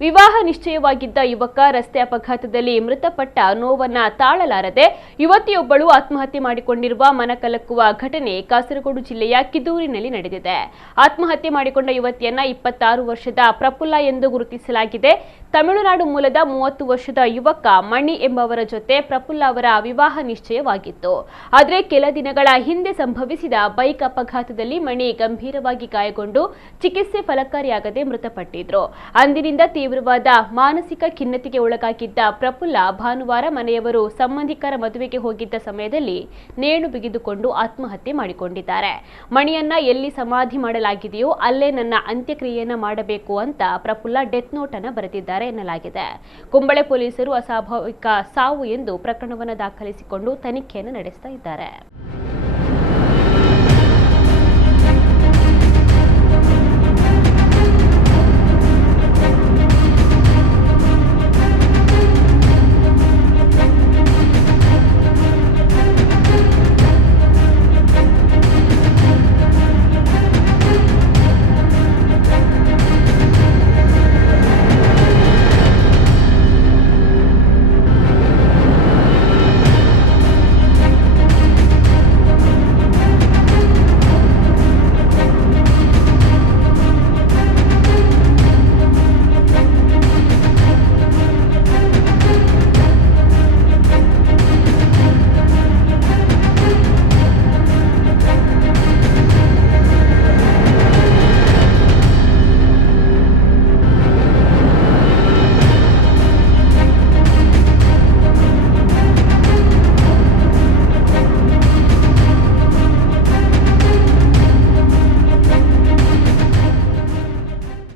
ವಿವಾಹ ನಿಶ್ಚಯವಾಗಿದ್ದ ಯುವಕ ರಸ್ತೆ ಅಪಘಾತದಲ್ಲಿ ಮೃತಪಟ್ಟ ನೋವನ್ನ ತಾಳಲಾರದೆ ಯುವತಿಯೊಬ್ಬಳು ಆತ್ಮಹತ್ಯೆ ಮಾಡಿಕೊಂಡಿರುವ ಮನಕಲಕುವ ಘಟನೆ ಕಾಸರಗೋಡು ಜಿಲ್ಲೆಯ ಕಿದೂರಿನಲ್ಲಿ ನಡೆದಿದೆ. ಆತ್ಮಹತ್ಯೆ ಮಾಡಿಕೊಂಡ ಯುವತಿಯನ್ನ 26 ವರ್ಷದ ಪ್ರಫುಲ್ಲ ಎಂದು ಗುರುತಿಸಲಾಗಿದೆ. ತಮಿಳುನಾಡು ಮೂಲದ 30 ವರ್ಷದ ಯುವಕ ಮಣಿ ಎಂಬವರ ಜೊತೆ ಪ್ರಫುಲ್ಲ ಅವರ ವಿವಾಹ ನಿಶ್ಚಯವಾಗಿತ್ತು. ಆದರೆ ಕೆಲ ದಿನಗಳ ಹಿಂದೆ ಸಂಭವಿಸಿದ ಬೈಕ್ ಅಪಘಾತದಲ್ಲಿ ಮಣಿ ಗಂಭೀರವಾಗಿ ಗಾಯಗೊಂಡು ಚಿಕಿತ್ಸೆ ಫಲಕಾರಿಯಾಗದೆ ಮೃತಪಟ್ಟಿದ್ರು. ಅಂದಿನಿಂದ ತೀವ್ರವಾದ ಮಾನಸಿಕ ಖಿನ್ನತೆಗೆ ಒಳಗಾಗಿದ್ದ ಪ್ರಫುಲ್ಲ ಭಾನುವಾರ ಮನೆಯವರು ಸಂಬಂಧಿಕರ ಮದುವೆಗೆ ಹೋಗಿದ್ದ ಸಮಯದಲ್ಲಿ ನೇಣು ಬಿಗಿದುಕೊಂಡು ಆತ್ಮಹತ್ಯೆ ಮಾಡಿಕೊಂಡಿದ್ದಾರೆ. ಮಣಿಯನ್ನ ಎಲ್ಲಿ ಸಮಾಧಿ ಮಾಡಲಾಗಿದೆಯೋ ಅಲ್ಲೇ ನನ್ನ ಅಂತ್ಯಕ್ರಿಯೆಯನ್ನ ಮಾಡಬೇಕು ಅಂತ ಪ್ರಫುಲ್ಲ ಡೆತ್ ನೋಟ್ ಅನ್ನು ಬರೆದಿದ್ದಾರೆ ಎನ್ನಲಾಗಿದೆ. ಕುಂಬಳೆ ಪೊಲೀಸರು ಅಸ್ವಾಭಾವಿಕ ಸಾವು ಎಂದು ಪ್ರಕರಣವನ್ನು ದಾಖಲಿಸಿಕೊಂಡು ತನಿಖೆಯನ್ನು ನಡೆಸ್ತಾ ಇದ್ದಾರೆ.